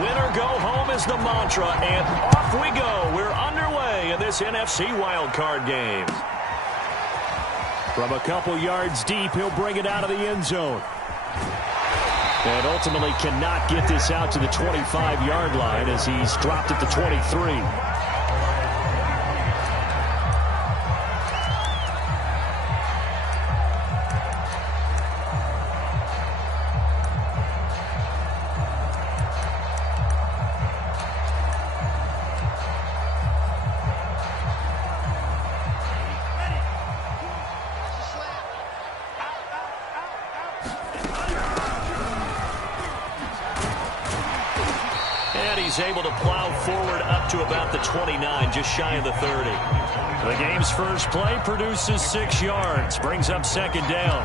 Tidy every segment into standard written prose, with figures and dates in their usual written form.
Win or go home is the mantra, and off we go. We're underway in this NFC wildcard game. From a couple yards deep, he'll bring it out of the end zone. And ultimately cannot get this out to the 25-yard line as he's dropped at the 23. He's able to plow forward up to about the 29, just shy of the 30. The game's first play produces 6 yards, brings up second down.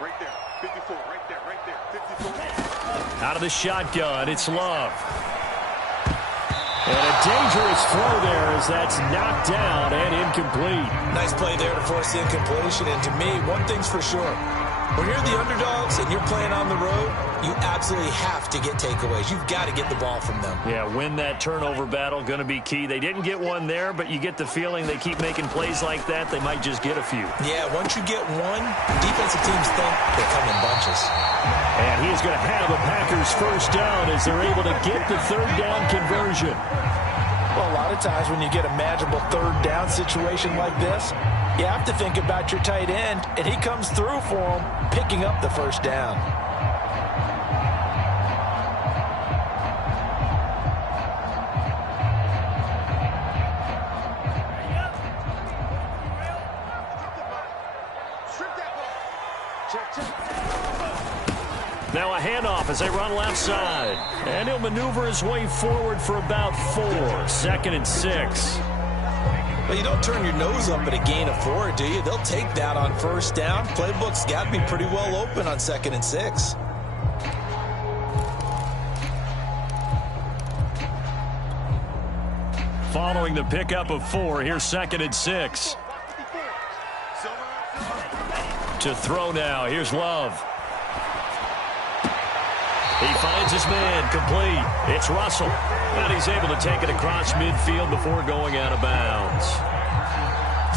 Right there, 54, right there, 54. Out of the shotgun, it's Love. And a dangerous throw there as that's knocked down and incomplete. Nice play there to force the incompletion. And to me, one thing's for sure. When you're the underdogs and you're playing on the road, you absolutely have to get takeaways. You've got to get the ball from them. Yeah, win that turnover battle, going to be key. They didn't get one there, but you get the feeling they keep making plays like that, they might just get a few. Yeah, once you get one, defensive teams think they come in bunches. And he is going to have a Packers first down as they're able to get the third down conversion. Well, a lot of times when you get a manageable third down situation like this, you have to think about your tight end, and he comes through for him, picking up the first down. Now a handoff as they run left side. And he'll maneuver his way forward for about 4. 2nd and 6. Well, you don't turn your nose up at a gain of 4, do you? They'll take that on first down. Playbook's got to be pretty well open on 2nd and 6. Following the pickup of 4, here's 2nd and 6. To throw now, here's Love. He finds his man, complete. It's Russell. And he's able to take it across midfield before going out of bounds.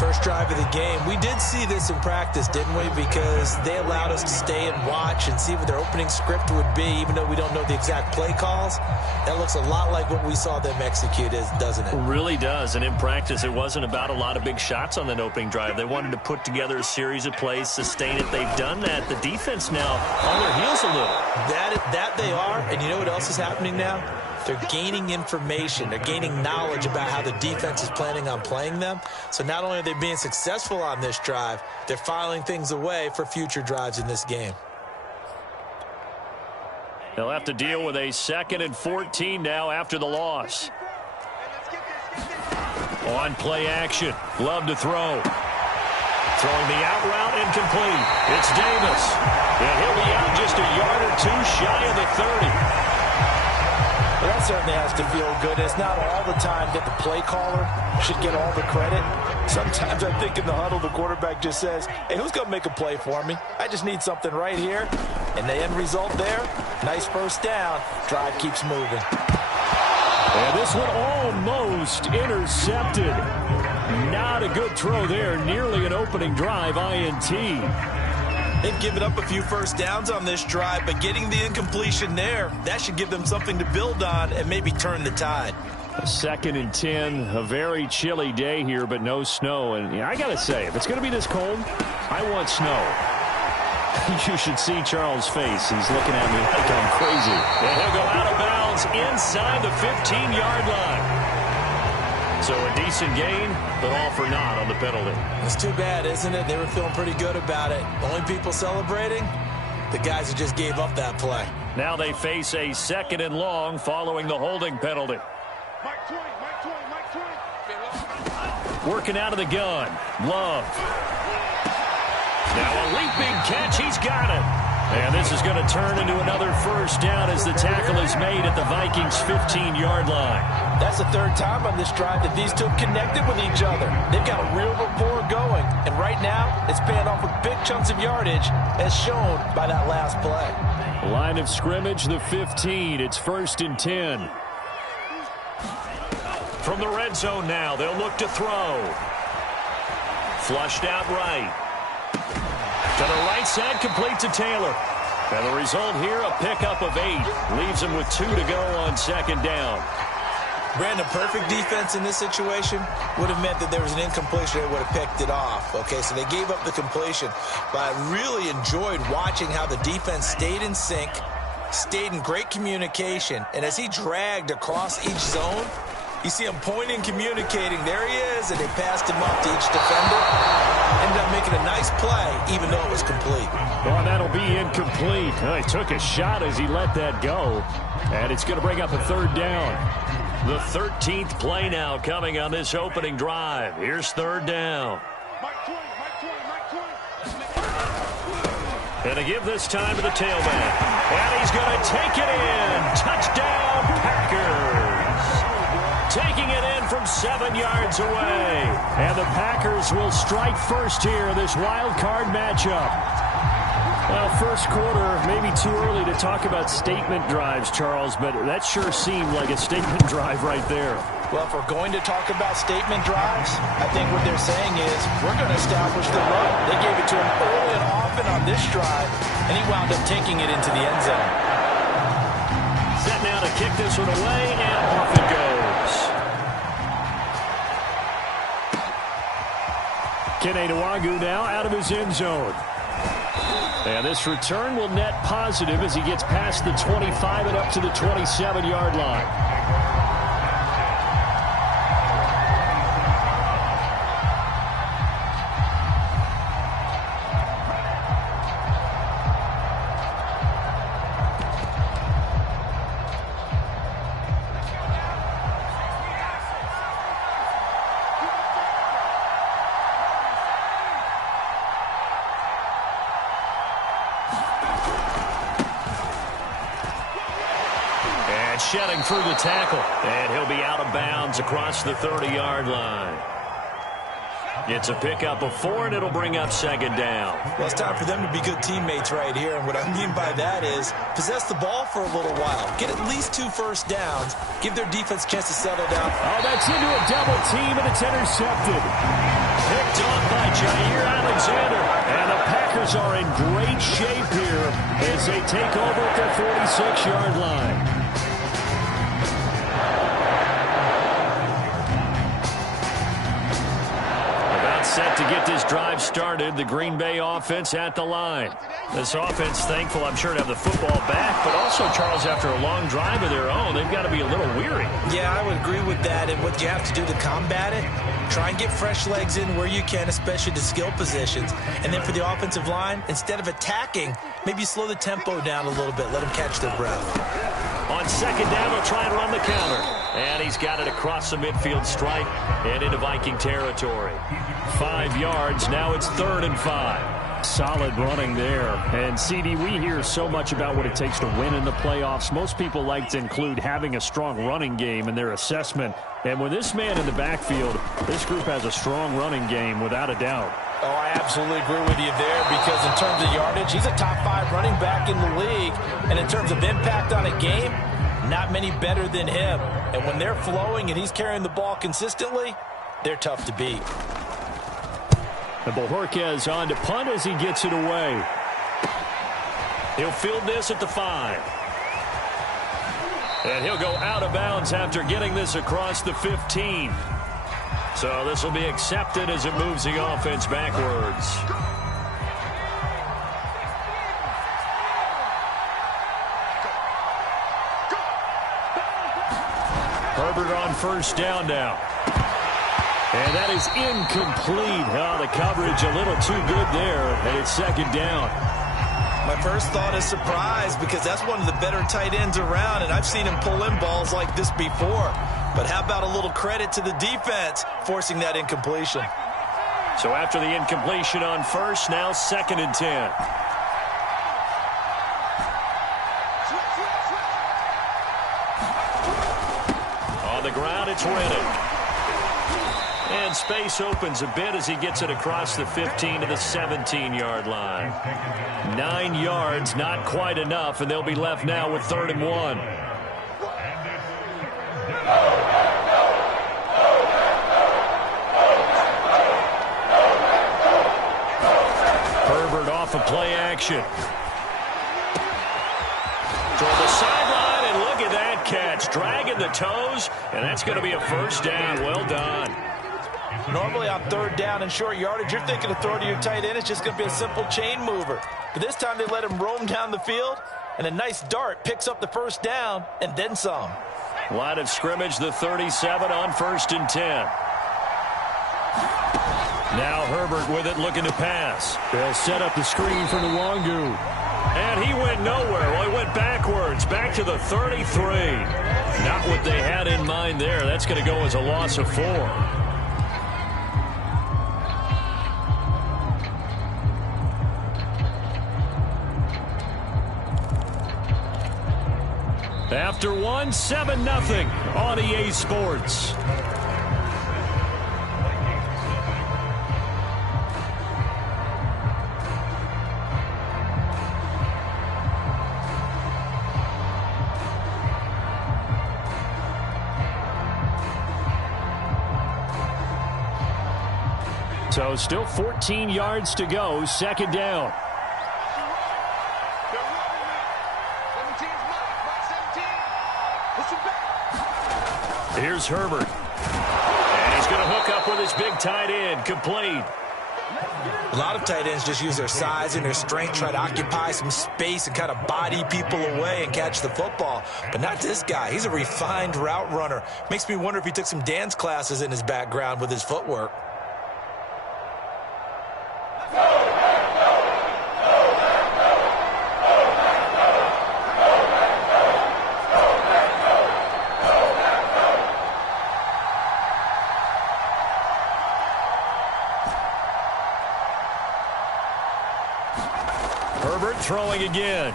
First drive of the game. We did see this in practice, didn't we? Because they allowed us to stay and watch and see what their opening script would be, even though we don't know the exact play calls. That looks a lot like what we saw them execute, doesn't it? It really does. And in practice, it wasn't about a lot of big shots on that opening drive. They wanted to put together a series of plays, sustain it. They've done that. The defense now on their heels a little. That they are. And you know what else is happening now? They're gaining information. They're gaining knowledge about how the defense is planning on playing them. So not only are they being successful on this drive, they're filing things away for future drives in this game. They'll have to deal with a 2nd and 14 now after the loss. On play action. Love to throw. Throwing the out route incomplete. It's Davis. And he'll be out just a yard or 2 shy of the 30. Well, that certainly has to feel good. It's not all the time that the play caller should get all the credit. Sometimes I think in the huddle, the quarterback just says, hey, who's going to make a play for me? I just need something right here. And the end result there, nice first down. Drive keeps moving. And this one almost intercepted. Not a good throw there. Nearly an opening drive INT. They've given up a few first downs on this drive, but getting the incompletion there, that should give them something to build on and maybe turn the tide. 2nd and 10, a very chilly day here, but no snow. And I got to say, if it's going to be this cold, I want snow. You should see Charles' face. He's looking at me like I'm crazy. And he'll go out of bounds inside the 15-yard line. So a decent gain, but all for naught on the penalty. It's too bad, isn't it? They were feeling pretty good about it. Only people celebrating, the guys who just gave up that play. Now they face a 2nd and long following the holding penalty. Working out of the gun. Love. Now a leaping catch. He's got it. And this is going to turn into another first down as the tackle is made at the Vikings' 15-yard line. That's the third time on this drive that these two have connected with each other. They've got a real rapport going, and right now it's paying off with big chunks of yardage, as shown by that last play. Line of scrimmage, the 15. It's 1st and 10. From the red zone now, they'll look to throw. Flushed out right. To the right side, complete to Taylor. And the result here, a pickup of 8. Leaves him with 2 to go on 2nd down. Brandon, perfect defense in this situation would have meant that there was an incompletion. They would have picked it off. Okay, so they gave up the completion. But I really enjoyed watching how the defense stayed in sync, stayed in great communication. And as he dragged across each zone, you see him pointing, communicating. There he is, and they passed him off to each defender. Ended up making a nice play, even though it was complete. Well, that'll be incomplete. He took a shot as he let that go. And it's going to bring up a 3rd down. The 13th play now coming on this opening drive. Here's 3rd down. And to give this time to the tailback. And he's going to take it in. Touchdown, Packers. Taking it in from 7 yards away. And the Packers will strike first here in this wild card matchup. Well, first quarter, maybe too early to talk about statement drives, Charles, but that sure seemed like a statement drive right there. Well, if we're going to talk about statement drives, I think what they're saying is we're going to establish the run. They gave it to him early and often on this drive, and he wound up taking it into the end zone. Set now to kick this one away, and off it goes. Kene Nwangwu now out of his end zone. And this return will net positive as he gets past the 25 and up to the 27-yard line. Shedding through the tackle, and he'll be out of bounds across the 30-yard line. It's a pickup of 4, and it'll bring up 2nd down. Well, it's time for them to be good teammates right here, and what I mean by that is possess the ball for a little while, get at least 2 first downs, give their defense a chance to settle down. Oh, that's into a double team, and it's intercepted. Picked off by Jair Alexander, and the Packers are in great shape here as they take over at their 46-yard line. Set to get this drive started. The Green Bay offense at the line. This offense thankful, I'm sure, to have the football back, but also, Charles, after a long drive of their own, they've got to be a little weary. Yeah, I would agree with that, and what you have to do to combat it, try and get fresh legs in where you can, especially to skill positions. And then for the offensive line, instead of attacking, maybe slow the tempo down a little bit, let them catch their breath. On 2nd down, they'll try and run the counter. And he's got it across the midfield stripe and into Viking territory. 5 yards, now it's 3rd and 5. Solid running there. And, CD, we hear so much about what it takes to win in the playoffs. Most people like to include having a strong running game in their assessment. And with this man in the backfield, this group has a strong running game without a doubt. Oh, I absolutely agree with you there because in terms of yardage, he's a top 5 running back in the league. And in terms of impact on a game, not many better than him. And when they're flowing and he's carrying the ball consistently, they're tough to beat. And Bojorquez on to punt as he gets it away. He'll field this at the 5. And he'll go out of bounds after getting this across the 15. So this will be accepted as it moves the offense backwards. Herbert on 1st down now. And that is incomplete. Oh, the coverage a little too good there, and it's 2nd down. My first thought is surprise because that's one of the better tight ends around, and I've seen him pull in balls like this before. But how about a little credit to the defense forcing that incompletion? So after the incompletion on 1st, now 2nd and 10. On the ground. Riddick. And space opens a bit as he gets it across the 15 to the 17-yard line. 9 yards, not quite enough, and they'll be left now with 3rd and 1. Herbert off of play action. Toward the sideline, and look at that catch. Dragging the toes, and that's going to be a 1st down. Well done. Normally on 3rd down and short yardage, you're thinking of throwing to your tight end. It's just going to be a simple chain mover. But this time they let him roam down the field, and a nice dart picks up the 1st down and then some. Line of scrimmage, the 37 on 1st and 10. Now Herbert with it, looking to pass. They'll set up the screen for Nwangu. And he went nowhere. Well, he went backwards, back to the 33. Not what they had in mind there. That's going to go as a loss of 4. After 1, 7-0 on EA Sports. So still 14 yards to go, 2nd down. Here's Herbert. And he's going to hook up with his big tight end, complete. A lot of tight ends just use their size and their strength, try to occupy some space and kind of body people away and catch the football. But not this guy. He's a refined route runner. Makes me wonder if he took some dance classes in his background with his footwork. Herbert throwing again.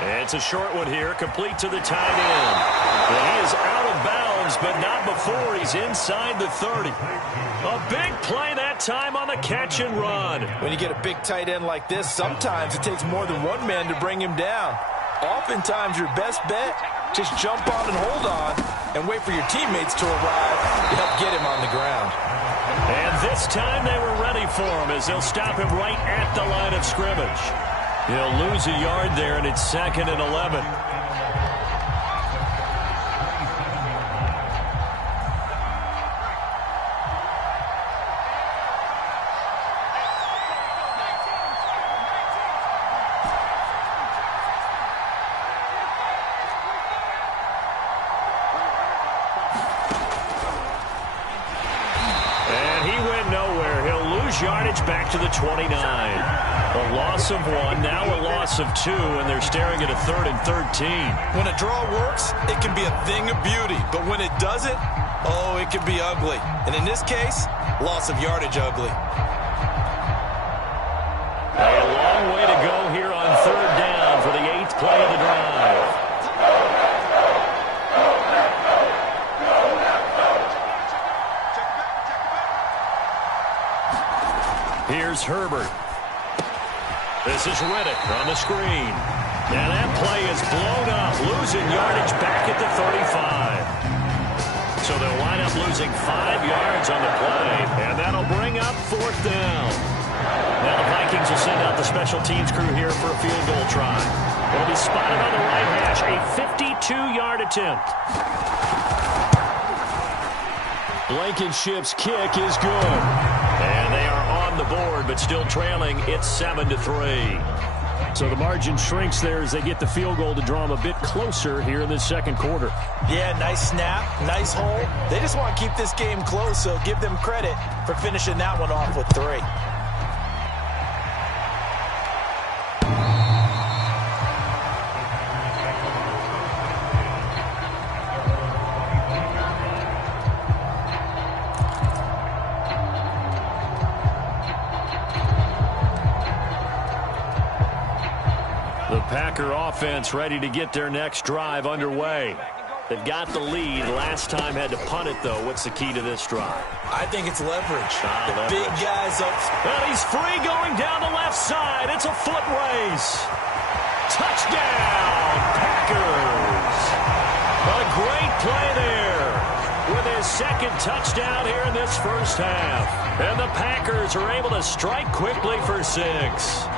It's a short one here, complete to the tight end. And he is out of bounds, but not before he's inside the 30. A big play that time on the catch and run. When you get a big tight end like this, sometimes it takes more than one man to bring him down. Oftentimes, your best bet, just jump on and hold on and wait for your teammates to arrive to help get him on the ground. And this time they were ready for him as they'll stop him right at the line of scrimmage. He'll lose a yard there, and it's 2nd and 11. Yardage back to the 29. A loss of 1, now a loss of 2, and they're staring at a 3rd and 13. When a draw works, it can be a thing of beauty. But when it doesn't, oh, it can be ugly. And in this case, loss of yardage ugly. A long way to go here on 3rd down for the 8th play of the drive. Here's Herbert. This is Riddick on the screen. And that play is blown up, losing yardage back at the 35. So they'll wind up losing 5 yards on the play, and that'll bring up 4th down. Now the Vikings will send out the special teams crew here for a field goal try. It'll be spotted on the right hash, a 52-yard attempt. Blankenship's kick is good. And they are on the board, but still trailing. It's 7-3. So the margin shrinks there as they get the field goal to draw them a bit closer here in the 2nd quarter. Yeah, nice snap, nice hole. They just want to keep this game close, so give them credit for finishing that one off with 3. The Packer offense ready to get their next drive underway. They've got the lead. Last time had to punt it, though. What's the key to this drive? I think it's leverage. Leverage. Big guys up. Well, he's free going down the left side. It's a foot race. Touchdown, Packers. A great play there with his second touchdown here in this first half. And the Packers are able to strike quickly for 6.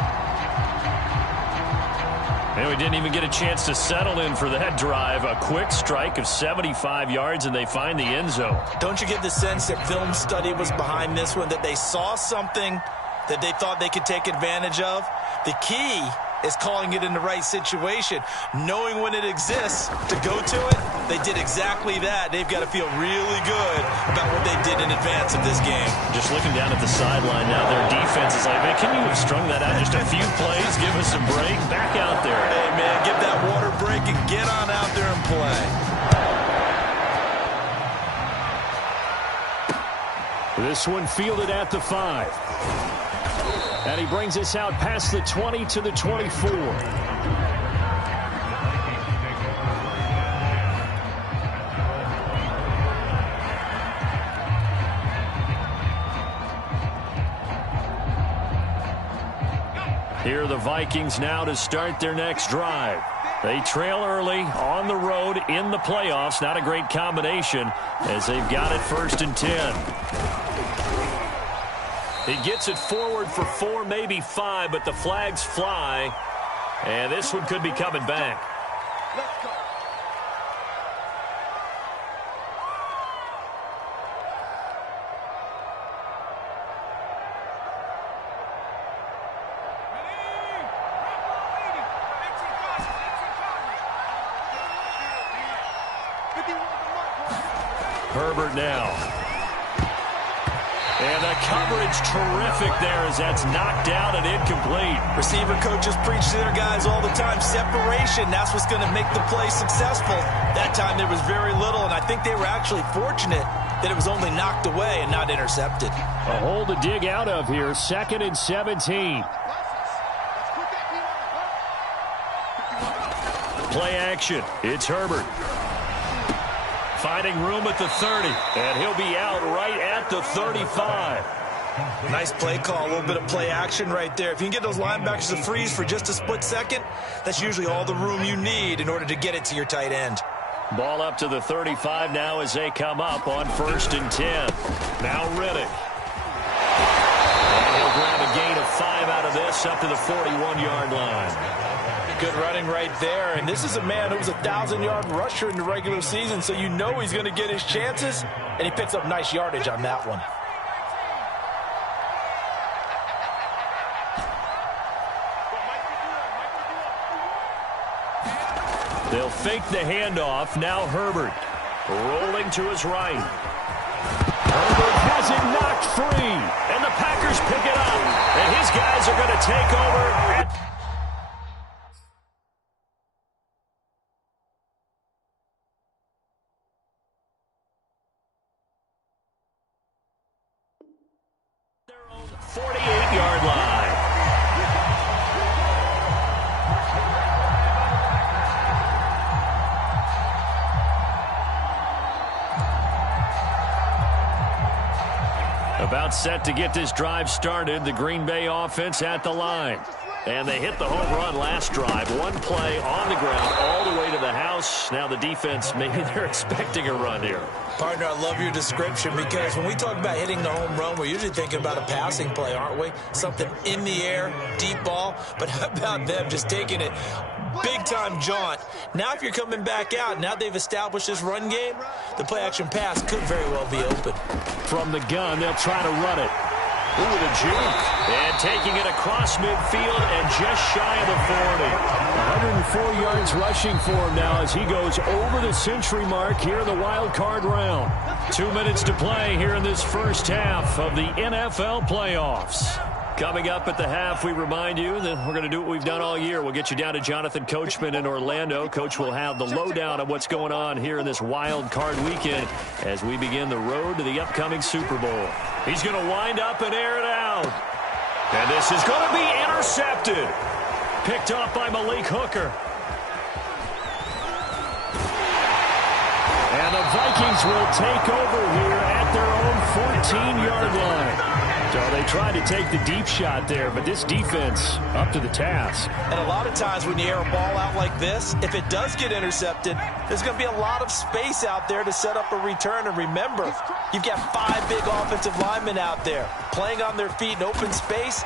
And we didn't even get a chance to settle in for that drive. A quick strike of 75 yards, and they find the end zone. Don't you get the sense that film study was behind this one, that they saw something that they thought they could take advantage of? The key is calling it in the right situation, knowing when it exists to go to it. They did exactly that. They've got to feel really good about what they did in advance of this game. Just looking down at the sideline now, their defense is like, man, can you have strung that out just a few plays? Give us a break. Back out there. Hey, man, give that water break and get on out there and play. This one fielded at the 5. And he brings us out past the 20 to the 24. Here are the Vikings now to start their next drive. They trail early on the road in the playoffs. Not a great combination as they've got it 1st and 10. He gets it forward for 4, maybe 5, but the flags fly. And this one could be coming back. Let's go. Herbert now. And the coverage terrific there as that's knocked down and incomplete. Receiver coaches preach to their guys all the time. Separation, that's what's going to make the play successful. That time there was very little, and I think they were actually fortunate that it was only knocked away and not intercepted. A hole to dig out of here. 2nd and 17. Play action. It's Herbert. Finding room at the 30, and he'll be out right at the 35. Nice play call, a little bit of play action right there. If you can get those linebackers to freeze for just a split second, that's usually all the room you need in order to get it to your tight end. Ball up to the 35 now as they come up on 1st and 10. Now Riddick. And he'll grab a gain of 5 out of this up to the 41-yard line. Good running right there, and this is a man who was a 1,000-yard rusher in the regular season, so you know he's going to get his chances, and he picks up nice yardage on that one. They'll fake the handoff. Now Herbert rolling to his right. Herbert has it knocked free, and the Packers pick it up, and his guys are going to take over. Their own 48-yard line. About set to get this drive started. The Green Bay offense at the line. And they hit the home run last drive. One play on the ground all the way to the house. Now the defense, maybe they're expecting a run here. Partner, I love your description because when we talk about hitting the home run, we're usually thinking about a passing play, aren't we? Something in the air, deep ball. But how about them just taking it big-time jaunt? Now if you're coming back out, now they've established this run game, the play-action pass could very well be open. From the gun, they'll try to run it. Ooh, the juke. And taking it across midfield and just shy of the 40. 104 yards rushing for him now as he goes over the century mark here in the wild card round. 2 minutes to play here in this first half of the NFL playoffs. Coming up at the half, we remind you that we're going to do what we've done all year. We'll get you down to Jonathan Coachman in Orlando. Coach will have the lowdown of what's going on here in this wild card weekend as we begin the road to the upcoming Super Bowl. He's going to wind up and air it out. And this is going to be intercepted. Picked off by Malik Hooker. Vikings will take over here at their own 14-yard line. So they tried to take the deep shot there, but this defense up to the task. And a lot of times when you air a ball out like this, if it does get intercepted, there's going to be a lot of space out there to set up a return. And remember, you've got 5 big offensive linemen out there playing on their feet in open space.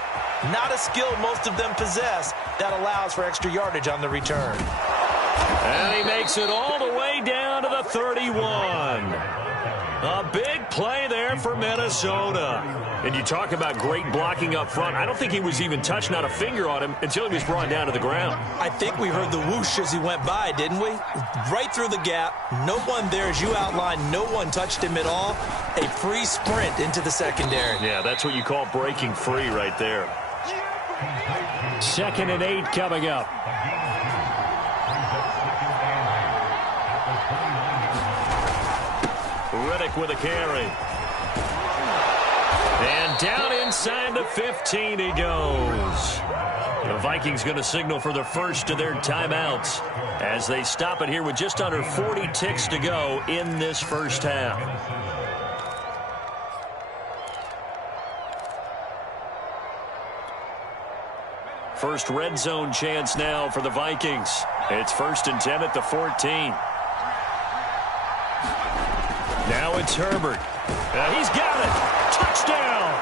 Not a skill most of them possess that allows for extra yardage on the return. And he makes it all the way down to the 31. A big play there for Minnesota. And you talk about great blocking up front. I don't think he was even touched, not a finger on him, until he was brought down to the ground. I think we heard the whoosh as he went by, didn't we? Right through the gap. No one there, as you outlined. No one touched him at all. A free sprint into the secondary. Yeah, that's what you call breaking free right there. 2nd and 8 coming up. Riddick with a carry. And down inside the 15 he goes. The Vikings going to signal for the first of their timeouts as they stop it here with just under 40 ticks to go in this first half. First red zone chance now for the Vikings. It's 1st and 10 at the 14. Now it's Herbert. He's got it. Touchdown.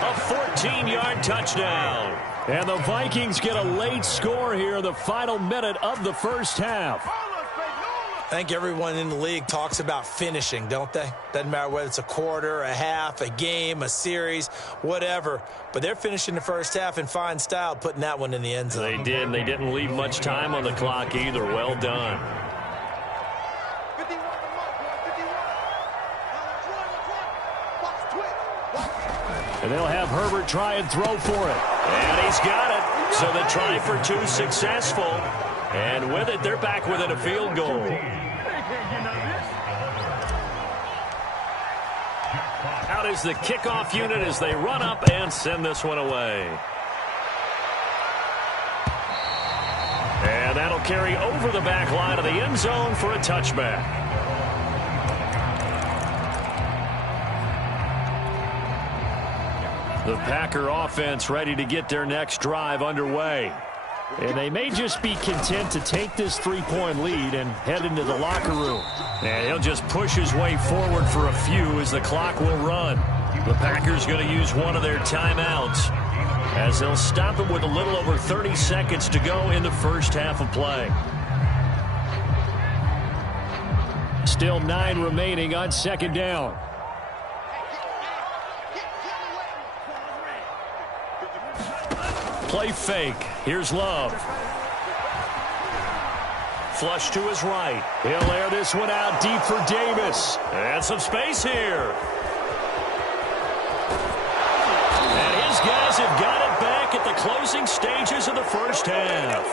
A 14-yard touchdown. And the Vikings get a late score here in the final minute of the first half. I think everyone in the league talks about finishing, don't they? Doesn't matter whether it's a quarter, a half, a game, a series, whatever. But they're finishing the first half in fine style, putting that one in the end zone. They did, and they didn't leave much time on the clock either. Well done. And they'll have Herbert try and throw for it. And he's got it. So the try for 2 successful. And with it, they're back within a field goal. Out is the kickoff unit as they run up and send this one away. And that'll carry over the back line of the end zone for a touchback. The Packer offense ready to get their next drive underway. And they may just be content to take this 3-point lead and head into the locker room. And he'll just push his way forward for a few as the clock will run. The Packers going to use one of their timeouts as they'll stop it with a little over 30 seconds to go in the first half of play. Still 9 remaining on 2nd down. Play fake. Here's Love. Flush to his right. He'll air this one out deep for Davis. And some space here. And his guys have got it back at the closing stages of the first half.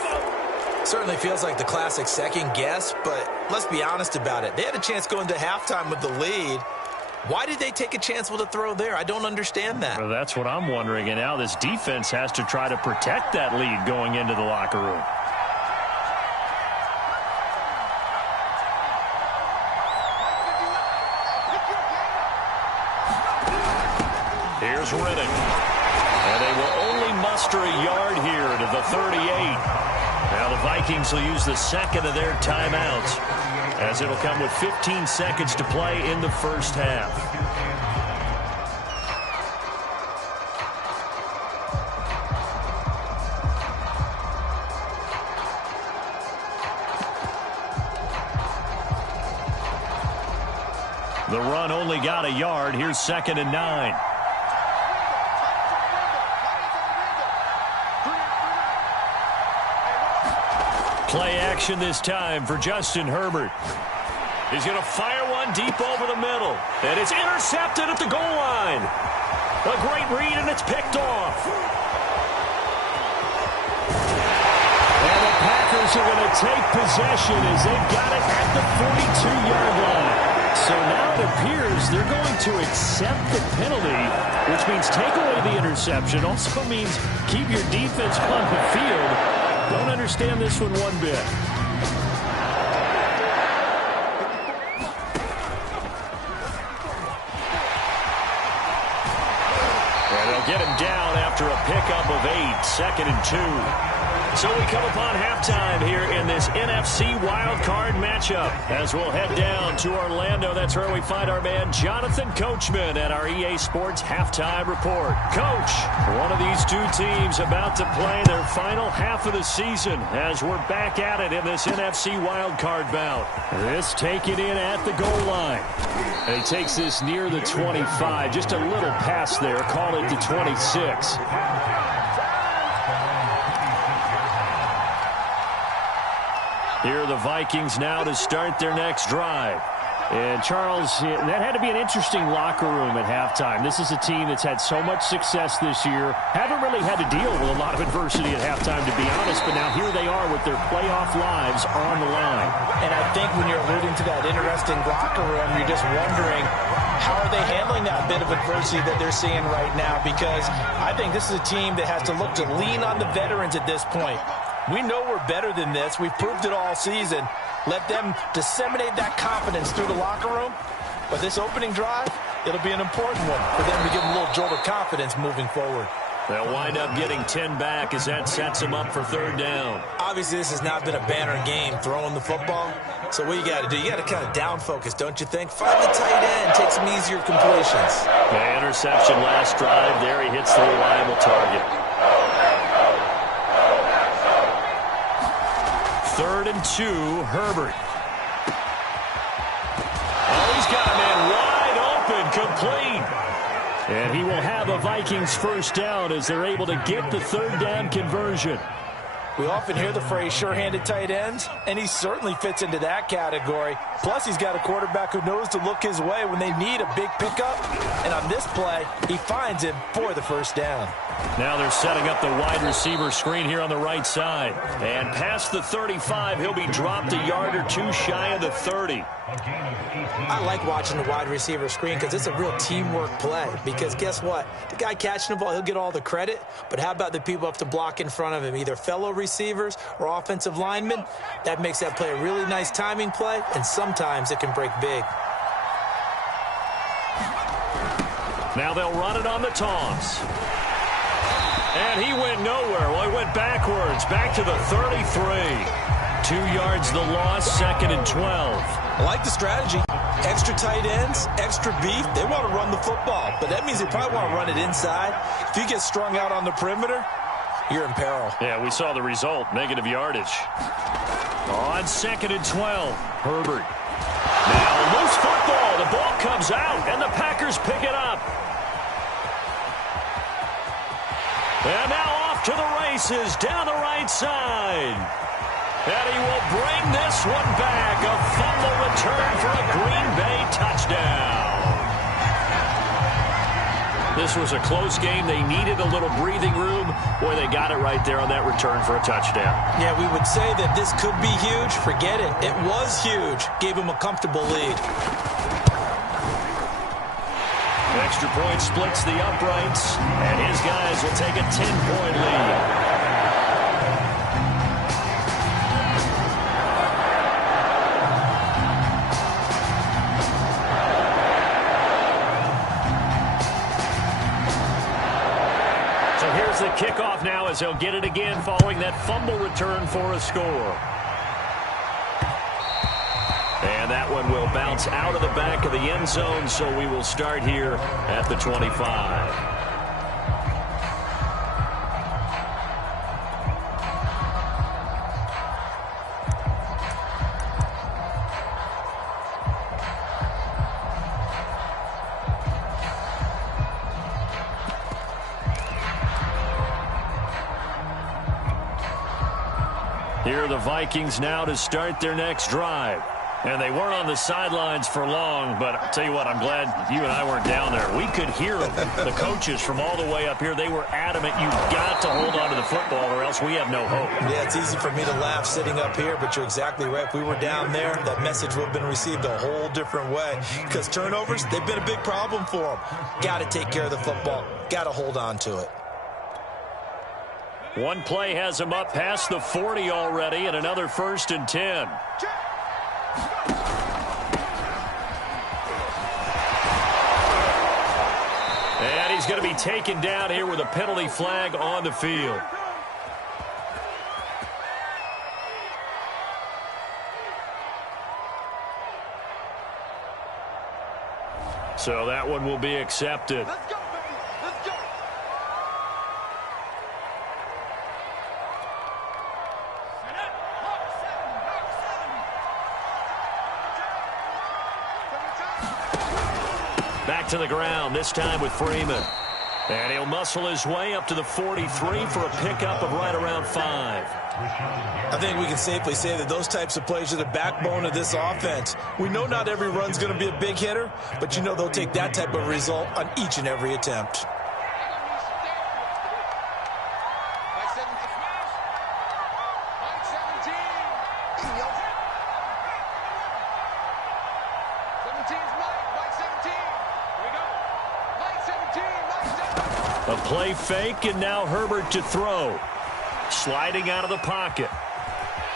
Certainly feels like the classic second guess, but let's be honest about it. They had a chance going to halftime with the lead. Why did they take a chance with a throw there? I don't understand that. Well, that's what I'm wondering. And now this defense has to try to protect that lead going into the locker room. Here's Riddick. And they will only muster a yard here to the 38. Now the Vikings will use the second of their timeouts, as it'll come with 15 seconds to play in the first half. The run only got a yard. Here's 2nd and 9. Play action this time for Justin Herbert. He's going to fire one deep over the middle. And it's intercepted at the goal line. A great read, and it's picked off. And the Packers are going to take possession as they've got it at the 42-yard line. So now it appears they're going to accept the penalty, which means take away the interception. Also means keep your defense on the field. Don't understand this one bit. they'll get him down after a pickup of 8, 2nd and 2. So we come upon halftime here in this NFC wildcard matchup as we'll head down to Orlando. That's where we find our man Jonathan Coachman at our EA Sports Halftime Report. Coach, one of these two teams about to play their final half of the season as we're back at it in this NFC wildcard bout. This taken in at the goal line. And he takes this near the 25, just a little past there, call it the 26. Here are the Vikings now to start their next drive. And, Charles, that had to be an interesting locker room at halftime. This is a team that's had so much success this year. Haven't really had to deal with a lot of adversity at halftime, to be honest. But now here they are with their playoff lives on the line. And I think when you're alluding to that interesting locker room, you're just wondering, how are they handling that bit of adversity that they're seeing right now? Because I think this is a team that has to look to lean on the veterans at this point. We know we're better than this. We've proved it all season. Let them disseminate that confidence through the locker room. But this opening drive, it'll be an important one for them to give them a little jolt of confidence moving forward. They'll wind up getting 10 back as that sets them up for 3rd down. Obviously, this has not been a banner game throwing the football. So what you got to do, you got to kind of down focus, don't you think? Find the tight end, take some easier completions. The interception last drive. There he hits the reliable target. 3rd and 2, Herbert. Oh, he's got a man wide open, complete. And he will have a Vikings 1st down as they're able to get the 3rd down conversion. We often hear the phrase sure-handed tight ends, and he certainly fits into that category. Plus, he's got a quarterback who knows to look his way when they need a big pickup. And on this play, he finds him for the 1st down. Now they're setting up the wide receiver screen here on the right side. And past the 35, he'll be dropped a yard or two shy of the 30. I like watching the wide receiver screen because it's a real teamwork play. Because guess what? The guy catching the ball, he'll get all the credit. But how about the people up to block in front of him, either fellow receivers or offensive linemen? That makes that play a really nice timing play, and sometimes it can break big. Now they'll run it on the toss. And he went nowhere. Well, he went backwards, back to the 33. 2 yards the loss, 2nd and 12. I like the strategy. Extra tight ends, extra beef. They want to run the football, but that means they probably want to run it inside. If you get strung out on the perimeter, you're in peril. Yeah, we saw the result, negative yardage. On 2nd and 12, Herbert. Now loose football. The ball comes out, and the Packers pick it up. And now off to the races down the right side. And he will bring this one back. A fumble return for a Green Bay touchdown. This was a close game. They needed a little breathing room. Boy, they got it right there on that return for a touchdown. Yeah, we would say that this could be huge. Forget it. It was huge. Gave him a comfortable lead. Extra point splits the uprights, and his guys will take a 10-point lead. So here's the kickoff now as they'll get it again following that fumble return for a score. And that one will bounce out of the back of the end zone, so we will start here at the 25. Here are the Vikings now to start their next drive. And they weren't on the sidelines for long, but I'll tell you what, I'm glad you and I weren't down there. We could hear them. The coaches from all the way up here, they were adamant, you've got to hold on to the football or else we have no hope. Yeah, it's easy for me to laugh sitting up here, but you're exactly right. If we were down there, that message would have been received a whole different way. Because turnovers, they've been a big problem for them. Got to take care of the football. Got to hold on to it. One play has him up past the 40 already, and another 1st and 10. And And he's going to be taken down here with a penalty flag on the field. So that one will be accepted. Let's go, baby. Let's go. Back to the ground, this time with Freeman. And he'll muscle his way up to the 43 for a pickup of right around 5. I think we can safely say that those types of plays are the backbone of this offense. We know not every run's going to be a big hitter, but you know they'll take that type of result on each and every attempt. A play fake, and now Herbert to throw. Sliding out of the pocket.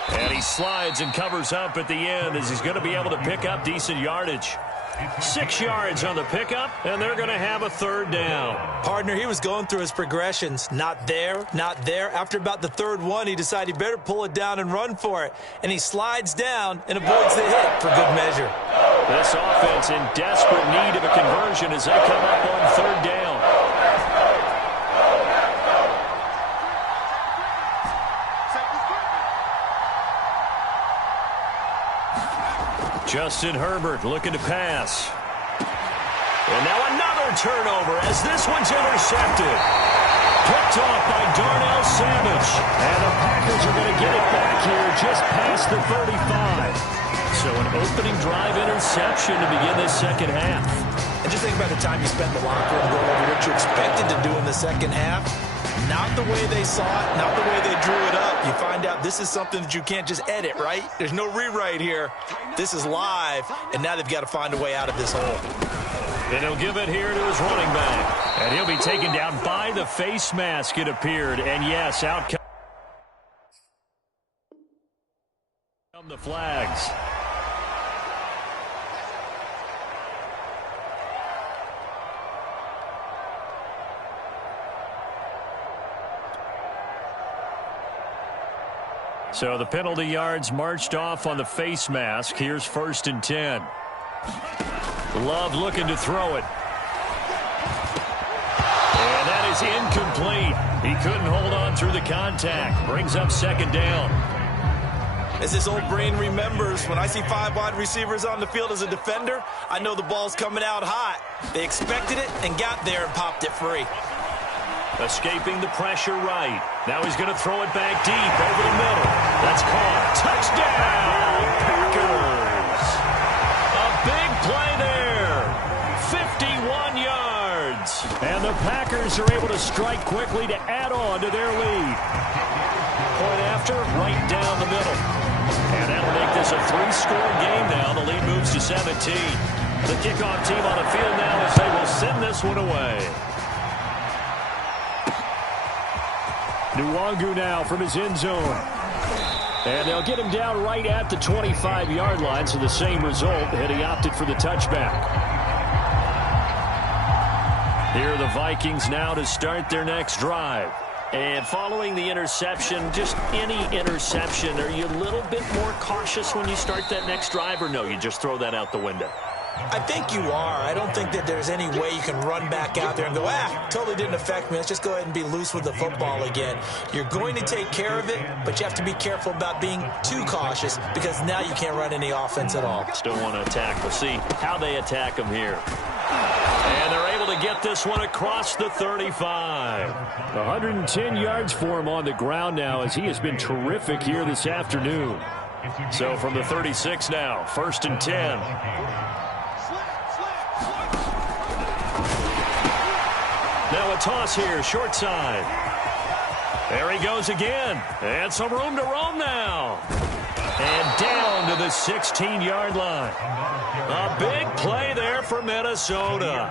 And he slides and covers up at the end as he's going to be able to pick up decent yardage. 6 yards on the pickup, and they're going to have a third down. Partner, he was going through his progressions. Not there, not there. After about the third one, he decided he better pull it down and run for it. And he slides down and avoids the hit for good measure. This offense in desperate need of a conversion as they come up on third down. Justin Herbert looking to pass. And now another turnover as this one's intercepted. Picked off by Darnell Savage. And the Packers are going to get it back here just past the 35. So an opening drive interception to begin this second half. And just think about the time you spent in the locker room going over what you expected to do in the second half. Not the way they saw it, not the way they drew it up. You find out this is something that you can't just edit, right? There's no rewrite here. This is live, and now they've got to find a way out of this hole. And he'll give it here to his running back. And he'll be taken down by the face mask, it appeared. And yes, out come the flags. So the penalty yards marched off on the face mask. Here's 1st and 10. Love looking to throw it. And that is incomplete. He couldn't hold on through the contact. Brings up 2nd down. As this old brain remembers, when I see 5 wide receivers on the field as a defender, I know the ball's coming out hot. They expected it and got there and popped it free. Escaping the pressure right. Now he's going to throw it back deep over the middle. That's caught. Touchdown, Packers. A big play there. 51 yards. And the Packers are able to strike quickly to add on to their lead. Point after, right down the middle. And that'll make this a 3-score game now. The lead moves to 17. The kickoff team on the field now as they will send this one away. Nwangu now from his end zone. And they'll get him down right at the 25-yard line, so the same result, and he opted for the touchback. Here are the Vikings now to start their next drive. And following the interception, just any interception, are you a little bit more cautious when you start that next drive, or no, you just throw that out the window? I think you are. I don't think that there's any way you can run back out there and go, totally didn't affect me. Let's just go ahead and be loose with the football again. You're going to take care of it, but you have to be careful about being too cautious because now you can't run any offense at all. Still want to attack. We'll see how they attack them here. And they're able to get this one across the 35. 110 yards for him on the ground now as he has been terrific here this afternoon. So from the 36 now, 1st and 10. Now a toss here, short side. There he goes again. And some room to roam now. And down to the 16-yard line. A big play there for Minnesota.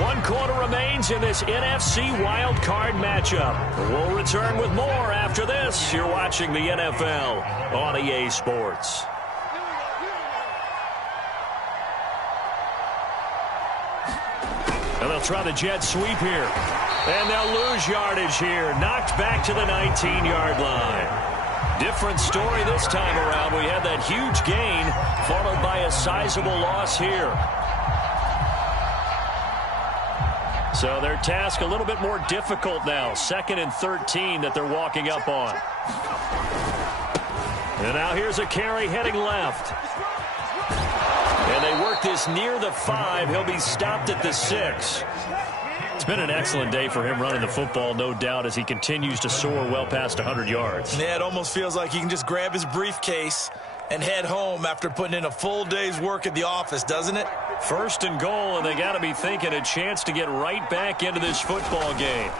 One quarter remains in this NFC wildcard matchup. We'll return with more after this. You're watching the NFL on EA Sports. And they'll try the jet sweep here. And they'll lose yardage here. Knocked back to the 19-yard line. Different story this time around. We had that huge gain followed by a sizable loss here. So their task a little bit more difficult now. 2nd and 13 that they're walking up on. And now here's a carry heading left. And they work this near the 5. He'll be stopped at the 6. It's been an excellent day for him running the football, no doubt, as he continues to soar well past 100 yards. Yeah, it almost feels like he can just grab his briefcase and head home after putting in a full day's work at the office, doesn't it? 1st and goal, and they got to be thinking a chance to get right back into this football game.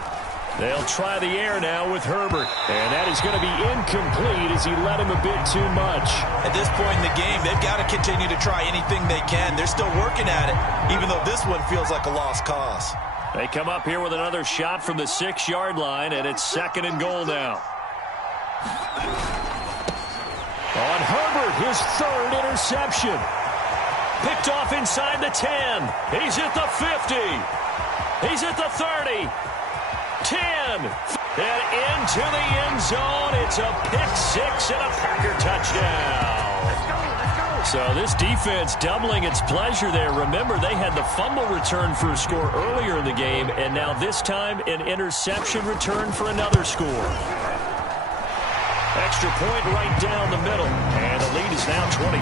They'll try the air now with Herbert. And that is going to be incomplete as he led him a bit too much. At this point in the game, they've got to continue to try anything they can. They're still working at it, even though this one feels like a lost cause. They come up here with another shot from the 6-yard line, and it's 2nd and goal now. On Herbert, his 3rd interception. Picked off inside the 10. He's at the 50. He's at the 30. 10. And into the end zone. It's a pick-6 and a Packer touchdown. So this defense doubling its pleasure there. Remember, they had the fumble return for a score earlier in the game, and now this time an interception return for another score. Extra point right down the middle, and the lead is now 24.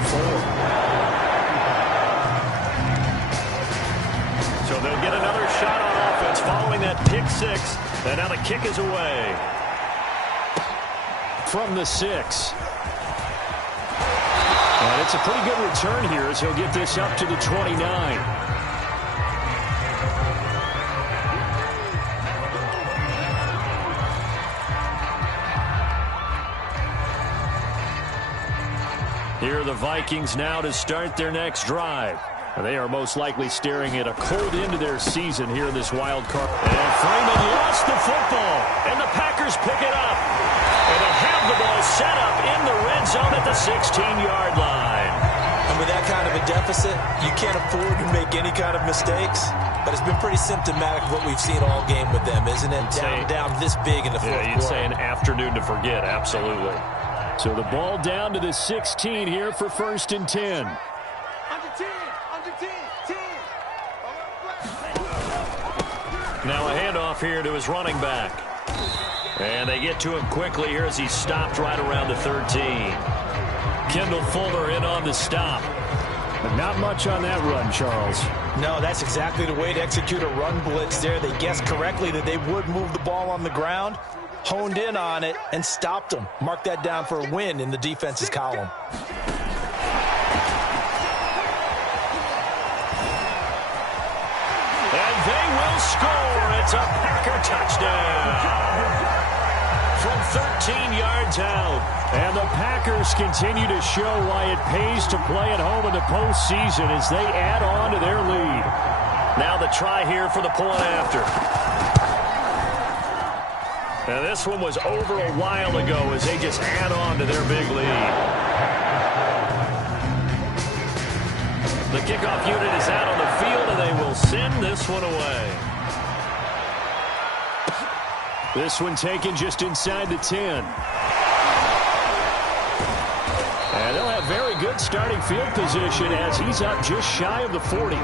So they'll get another shot on offense following that pick-6, and now the kick is away. From the 6. And it's a pretty good return here as he'll get this up to the 29. Here are the Vikings now to start their next drive. They are most likely staring at a cold end to their season here in this wild card. And Freeman lost the football, and the Packers pick it up. And they'll have the ball set up in the red zone at the 16-yard line. And with that kind of a deficit, you can't afford to make any kind of mistakes. But it's been pretty symptomatic of what we've seen all game with them, isn't it? Down this big in the fourth quarter. You'd say an afternoon to forget, absolutely. So the ball down to the 16 here for 1st and 10. Now a handoff here to his running back. And they get to him quickly here as he's stopped right around the 13. Kendall Fuller in on the stop. But not much on that run, Charles. No, that's exactly the way to execute a run blitz there. They guessed correctly that they would move the ball on the ground, honed in on it, and stopped them. Mark that down for a win in the defense's column. And they will score. It's a Packer touchdown. From 13 yards out. And the Packers continue to show why it pays to play at home in the postseason as they add on to their lead. Now the try here for the point after. And this one was over a while ago as they just add on to their big lead. The kickoff unit is out on the field, and they will send this one away. This one taken just inside the 10. And they'll have very good starting field position as he's up just shy of the 40.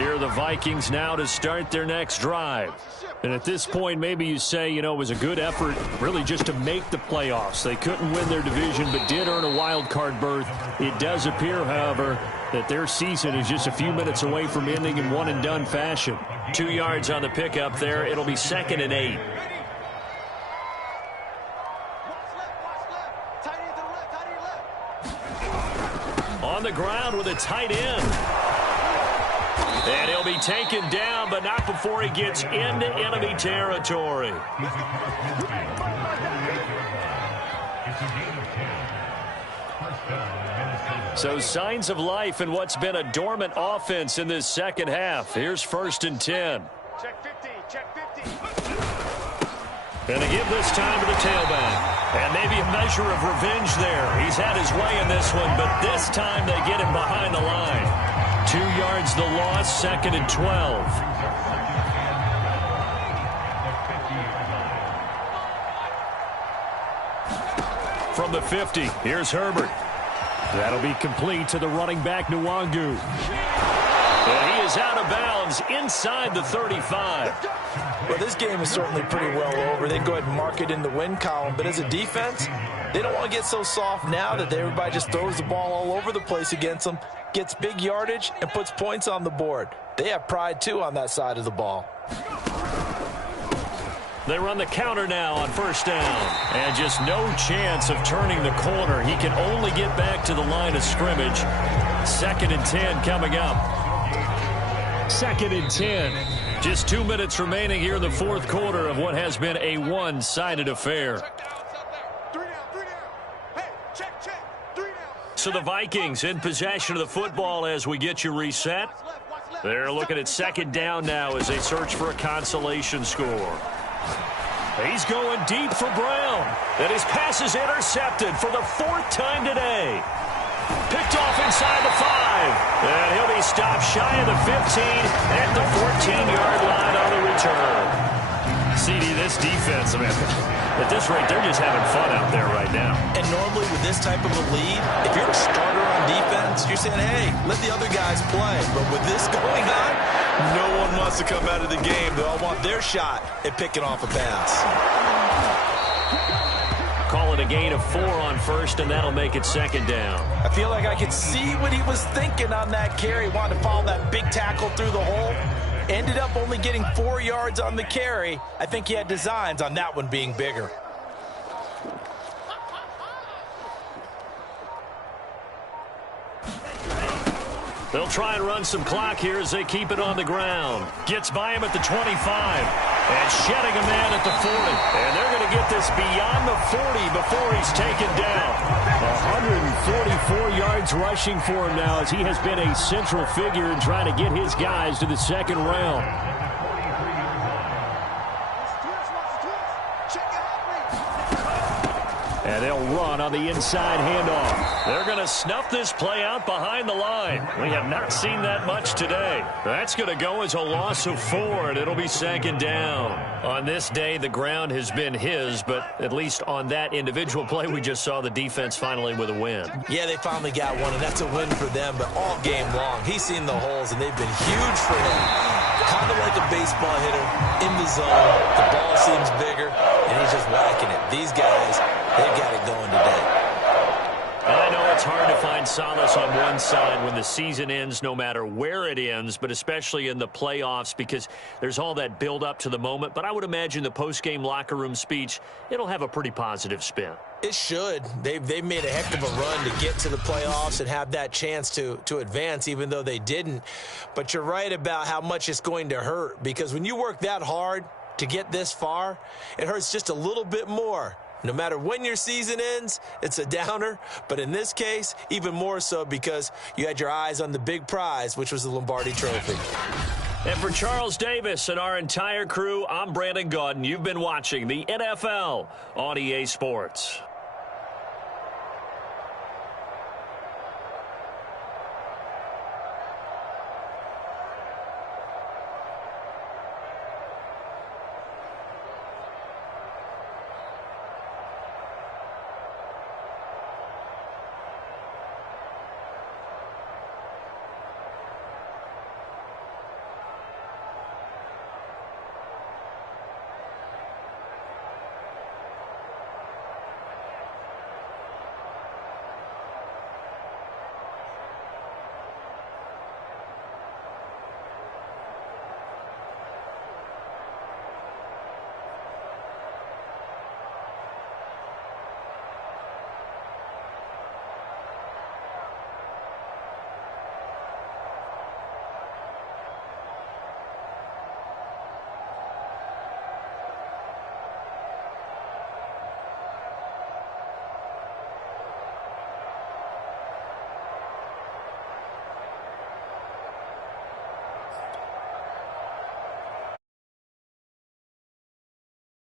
Here are the Vikings now to start their next drive. And at this point, maybe you say, you know, it was a good effort really just to make the playoffs. They couldn't win their division but did earn a wild card berth. It does appear, however, that their season is just a few minutes away from ending in one-and-done fashion. 2 yards on the pickup there. It'll be 2nd and 8. On the ground with a tight end. And he'll be taken down, but not before he gets into enemy territory. So signs of life in what's been a dormant offense in this second half. Here's 1st and 10. Check 50, check 50. And they give this time to the tailback. And maybe a measure of revenge there. He's had his way in this one, but this time they get him behind the line. 2 yards the loss, 2nd and 12. From the 50, here's Herbert. That'll be complete to the running back, Nwangu. And he is out of bounds inside the 35. Well, this game is certainly pretty well over. They can go ahead and mark it in the win column. But as a defense, they don't want to get so soft now that everybody just throws the ball all over the place against them, gets big yardage, and puts points on the board. They have pride, too, on that side of the ball. They run the counter now on 1st down. And just no chance of turning the corner. He can only get back to the line of scrimmage. 2nd and 10 coming up. 2nd and 10. Just 2 minutes remaining here in the 4th quarter of what has been a one-sided affair. So the Vikings in possession of the football as we get you reset. They're looking at 2nd down now as they search for a consolation score. He's going deep for Brown. And his pass is intercepted for the 4th time today. Picked off inside the 5. And he'll be stopped shy of the 15 at the 14-yard line on the return. CD, this defense, man, at this rate, they're just having fun out there right now. And normally with this type of a lead, if you're a starter on defense, you're saying, hey, let the other guys play. But with this going on, no one wants to come out of the game. They all want their shot at picking off a pass. Call it a gain of 4 on 1st, and that'll make it 2nd down. I feel like I could see what he was thinking on that carry. Wanted to follow that big tackle through the hole. Ended up only getting 4 yards on the carry. I think he had designs on that one being bigger. They'll try and run some clock here as they keep it on the ground. Gets by him at the 25. And shedding a man at the 40. And they're going to get this beyond the 40 before he's taken down. 144 yards rushing for him now as he has been a central figure in trying to get his guys to the 2nd round. And they'll run on the inside handoff. They're going to snuff this play out behind the line. We have not seen that much today. That's going to go as a loss of 4, and it'll be 2nd down. On this day, the ground has been his, but at least on that individual play, we just saw the defense finally with a win. Yeah, they finally got one, and that's a win for them, but all game long, he's seen the holes, and they've been huge for him. Kind of like a baseball hitter in the zone. The ball seems bigger, and he's just whacking it. These guys, they've got it going today. And I know it's hard to find solace on one side when the season ends, no matter where it ends, but especially in the playoffs because there's all that build up to the moment. But I would imagine the post-game locker room speech, it'll have a pretty positive spin. It should. They've made a heck of a run to get to the playoffs and have that chance to advance, even though they didn't. But you're right about how much it's going to hurt because when you work that hard to get this far, it hurts just a little bit more. No matter when your season ends, it's a downer. But in this case, even more so because you had your eyes on the big prize, which was the Lombardi Trophy. And for Charles Davis and our entire crew, I'm Brandon Gaudin. You've been watching the NFL on EA Sports.